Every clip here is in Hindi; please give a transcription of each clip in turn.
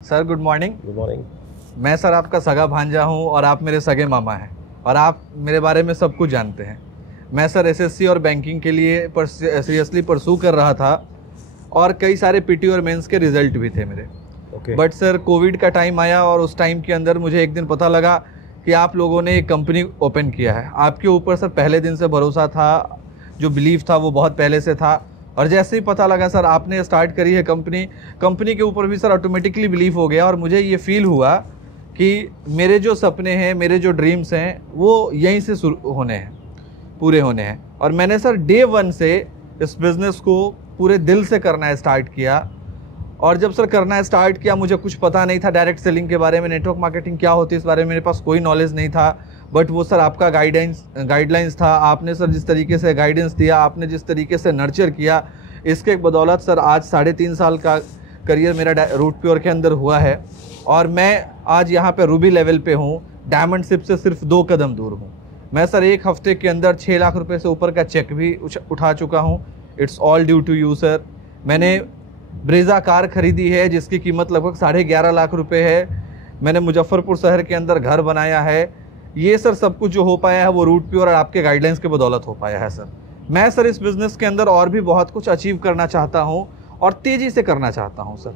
Sir good morning. Good morning. मैं सर आपका सगा भांजा हूं और आप मेरे सगे मामा हैं और आप मेरे बारे में सब कुछ जानते हैं। मैं सर एसएससी और बैंकिंग के लिए सीरियसली परसू कर रहा था और कई सारे पीटी और मेंस के रिजल्ट भी थे मेरे। बट सर कोविड का टाइम आया और उस टाइम के अंदर मुझे एक दिन पता लगा कि आप लोगों ने एक कंपनी ओपन किया है। आपके ऊपर सर पहले दिन से भरोसा था, जो बिलीव था वो बहुत पहले से था। और जैसे ही पता लगा सर आपने स्टार्ट करी है कंपनी के ऊपर भी सर ऑटोमेटिकली बिलीव हो गया और मुझे ये फील हुआ कि मेरे जो सपने हैं, मेरे जो ड्रीम्स हैं वो यहीं से पूरे होने हैं। और मैंने सर डे वन से इस बिज़नेस को पूरे दिल से करना स्टार्ट किया। और जब सर करना स्टार्ट किया मुझे कुछ पता नहीं था डायरेक्ट सेलिंग के बारे में, नेटवर्क मार्केटिंग क्या होती है इस बारे में मेरे पास कोई नॉलेज नहीं था। बट वो सर आपका गाइडलाइंस था। आपने सर जिस तरीके से गाइडेंस दिया, आपने जिस तरीके से नर्चर किया, इसके बदौलत सर आज 3.5 साल का करियर मेरा रूट प्योर के अंदर हुआ है। और मैं आज यहाँ पे रूबी लेवल पे हूँ, डायमंड शिप से सिर्फ 2 कदम दूर हूँ। मैं सर एक हफ्ते के अंदर 6 लाख रुपए से ऊपर का चेक भी उठा चुका हूँ। It's all due to you sir. मैंने ब्रेजा कार खरीदी है जिसकी कीमत लगभग 11.5 लाख रुपए है। मैंने मुजफ्फरपुर शहर के अंदर घर बनाया है। ये सर सब कुछ जो हो पाया है वो रूट प्योर और आपके गाइडलाइंस के बदौलत हो पाया है सर। मैं सर इस बिज़नेस के अंदर और भी बहुत कुछ अचीव करना चाहता हूँ और तेज़ी से करना चाहता हूँ सर।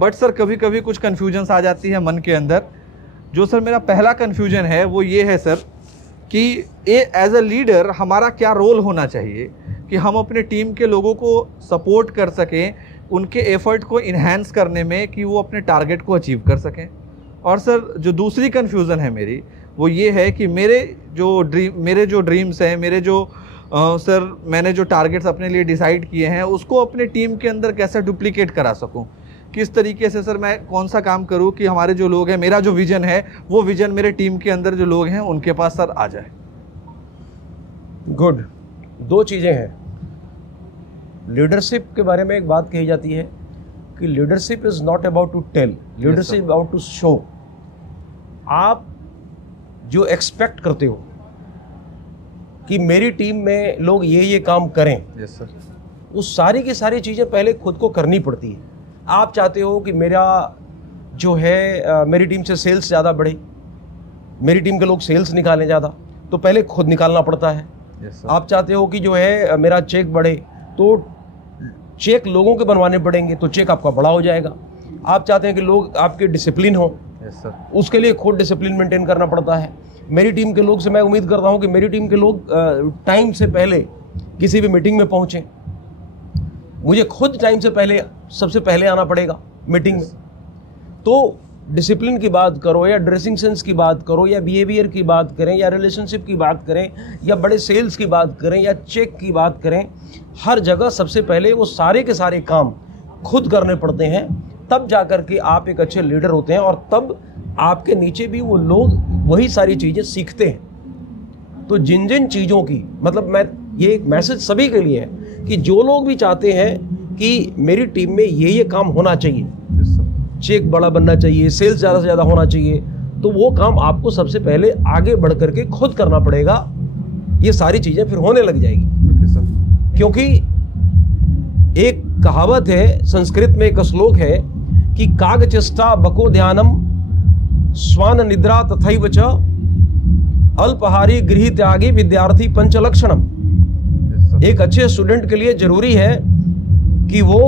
बट सर कभी कभी कुछ कन्फ्यूजन्स आ जाती है मन के अंदर। जो सर मेरा पहला कन्फ्यूजन है वो ये है सर कि एज अ लीडर हमारा क्या रोल होना चाहिए कि हम अपने टीम के लोगों को सपोर्ट कर सकें, उनके एफर्ट को इन्हांस करने में कि वो अपने टारगेट को अचीव कर सकें। और सर जो दूसरी कन्फ्यूज़न है मेरी वो ये है कि मेरे जो ड्रीम्स हैं, सर मैंने जो टारगेट्स अपने लिए डिसाइड किए हैं उसको अपने टीम के अंदर कैसे डुप्लीकेट करा सकूं। किस तरीके से सर मैं कौन सा काम करूं कि हमारे जो लोग हैं, मेरा जो विजन है वो विजन मेरे टीम के अंदर जो लोग हैं उनके पास सर आ जाए। गुड। 2 चीज़ें हैं। लीडरशिप के बारे में एक बात कही जाती है कि leadership is not about to tell, leadership about to show. आप जो एक्सपेक्ट करते हो कि मेरी टीम में लोग ये काम करें, यस सर, उस सारी की सारी चीज़ें पहले खुद को करनी पड़ती है। आप चाहते हो कि मेरा जो है मेरी टीम से सेल्स ज़्यादा बढ़े, मेरी टीम के लोग सेल्स निकालें ज़्यादा, तो पहले खुद निकालना पड़ता है। आप चाहते हो कि जो है मेरा चेक बढ़े, तो चेक लोगों के बनवाने पड़ेंगे, तो चेक आपका बड़ा हो जाएगा। आप चाहते हैं कि लोग आपके डिसिप्लिन हो, उसके लिए खुद डिसिप्लिन मेंटेन करना पड़ता है। मेरी टीम के लोग से मैं उम्मीद करता हूं कि मेरी टीम के लोग टाइम से पहले किसी भी मीटिंग में पहुंचें। मुझे खुद टाइम से पहले सबसे पहले आना पड़ेगा मीटिंग में। तो डिसिप्लिन की बात करो या ड्रेसिंग सेंस की बात करो या बिहेवियर की बात करें या रिलेशनशिप की बात करें या बड़े सेल्स की बात करें या चेक की बात करें, हर जगह सबसे पहले वो सारे के सारे काम खुद करने पड़ते हैं। तब जाकर के आप एक अच्छे लीडर होते हैं और तब आपके नीचे भी वो लोग वही सारी चीज़ें सीखते हैं। तो जिन जिन चीज़ों की मतलब मैं ये एक मैसेज सभी के लिए है कि जो लोग भी चाहते हैं कि मेरी टीम में ये काम होना चाहिए, चेक बड़ा बनना चाहिए, सेल्स ज़्यादा से ज़्यादा होना चाहिए, तो वो काम आपको सबसे पहले आगे बढ़ करके खुद करना पड़ेगा। ये सारी चीज़ें फिर होने लग जाएगी। क्योंकि एक कहावत है, संस्कृत में एक श्लोक है कि कागचेष्टा बको ध्यानम स्वान निद्रा तथैव च अल्पहारी गृह त्यागी विद्यार्थी पंचलक्षणम। एक अच्छे स्टूडेंट के लिए जरूरी है कि वो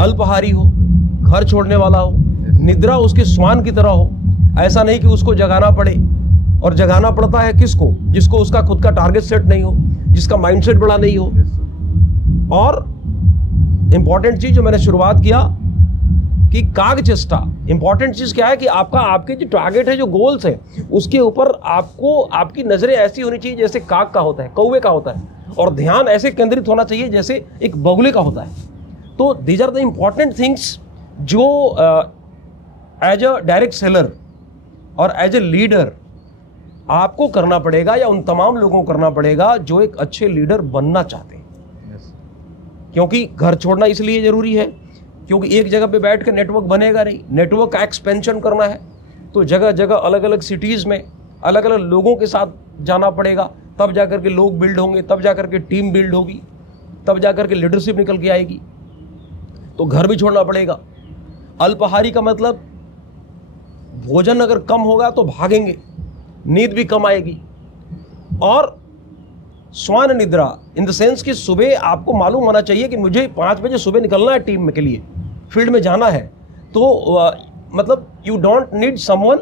अल्पहारी हो, घर छोड़ने वाला हो, निद्रा उसके स्वान की तरह हो। ऐसा नहीं कि उसको जगाना पड़े, और जगाना पड़ता है किसको? जिसको उसका खुद का टारगेट सेट नहीं हो, जिसका माइंडसेट बड़ा नहीं हो। और इंपॉर्टेंट चीज जो मैंने शुरुआत किया कि कागचेष्टा, इंपॉर्टेंट चीज क्या है कि आपके जो टारगेट है, जो गोल्स है, उसके ऊपर आपकी नजरें ऐसी होनी चाहिए जैसे काग का होता है, कौवे का होता है, और ध्यान ऐसे केंद्रित होना चाहिए जैसे एक बगुले का होता है। तो these are the important things जो एज अ डायरेक्ट सेलर और एज ए लीडर आपको करना पड़ेगा या उन तमाम लोगों को करना पड़ेगा जो एक अच्छे लीडर बनना चाहते हैं। क्योंकि घर छोड़ना इसलिए जरूरी है क्योंकि एक जगह पे बैठ कर नेटवर्क बनेगा नहीं। नेटवर्क का एक्सपेंशन करना है तो जगह जगह अलग अलग सिटीज़ में अलग अलग लोगों के साथ जाना पड़ेगा, तब जाकर के लोग बिल्ड होंगे, तब जाकर के टीम बिल्ड होगी, तब जाकर के लीडरशिप निकल के आएगी। तो घर भी छोड़ना पड़ेगा। अल्पाहारी का मतलब भोजन अगर कम होगा तो भागेंगे, नींद भी कम आएगी। और स्वान निद्रा इन द सेंस कि सुबह आपको मालूम होना चाहिए कि मुझे 5 बजे सुबह निकलना है टीम में के लिए, फील्ड में जाना है। तो मतलब यू डोंट नीड समवन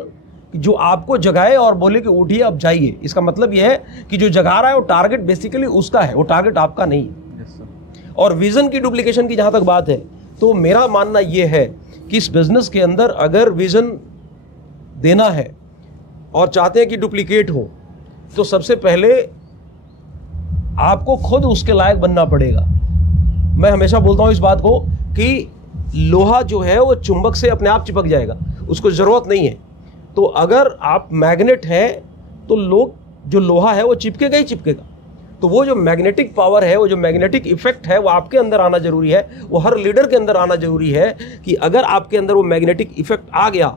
जो आपको जगाए और बोले कि उठिए अब जाइए। इसका मतलब यह है कि जो जगा रहा है वो टारगेट बेसिकली उसका है, वो टारगेट आपका नहीं है। और विजन की डुप्लीकेशन की जहां तक बात है, तो मेरा मानना यह है कि इस बिजनेस के अंदर अगर विजन देना है और चाहते हैं कि डुप्लीकेट हो, तो सबसे पहले आपको खुद उसके लायक बनना पड़ेगा। मैं हमेशा बोलता हूं इस बात को कि लोहा जो है वो चुंबक से अपने आप चिपक जाएगा, उसको जरूरत नहीं है। तो अगर आप मैग्नेट हैं तो लोग जो लोहा है वो चिपकेगा ही चिपकेगा। तो वो जो मैग्नेटिक पावर है, वो जो मैग्नेटिक इफेक्ट है, वो आपके अंदर आना जरूरी है, वो हर लीडर के अंदर आना जरूरी है कि अगर आपके अंदर वो मैग्नेटिक इफेक्ट आ गया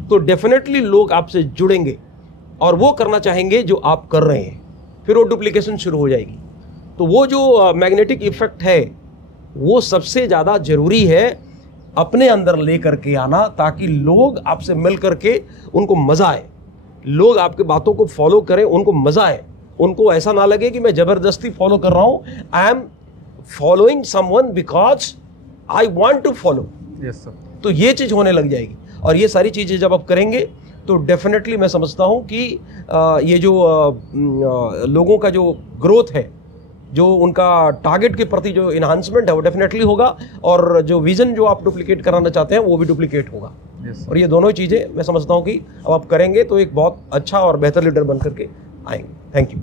तो डेफिनेटली लोग आपसे जुड़ेंगे और वो करना चाहेंगे जो आप कर रहे हैं, फिर वो डुप्लीकेशन शुरू हो जाएगी। तो वो जो मैग्नेटिक इफेक्ट है वो सबसे ज़्यादा जरूरी है अपने अंदर ले करके आना, ताकि लोग आपसे मिल करके उनको मज़ा आए, लोग आपके बातों को फॉलो करें, उनको मज़ा आए, उनको ऐसा ना लगे कि मैं ज़बरदस्ती फॉलो कर रहा हूँ। I am following someone because I want to follow. Yes sir. तो ये चीज़ होने लग जाएगी। और ये सारी चीज़ें जब आप करेंगे तो डेफिनेटली मैं समझता हूँ कि ये जो लोगों का जो ग्रोथ है, जो उनका टारगेट के प्रति जो इन्हांसमेंट है वो डेफिनेटली होगा, और जो विजन जो आप डुप्लीकेट कराना चाहते हैं वो भी डुप्लीकेट होगा। और ये दोनों चीज़ें मैं समझता हूँ कि अब आप करेंगे तो एक बहुत अच्छा और बेहतर लीडर बन करके आएंगे। Thank you.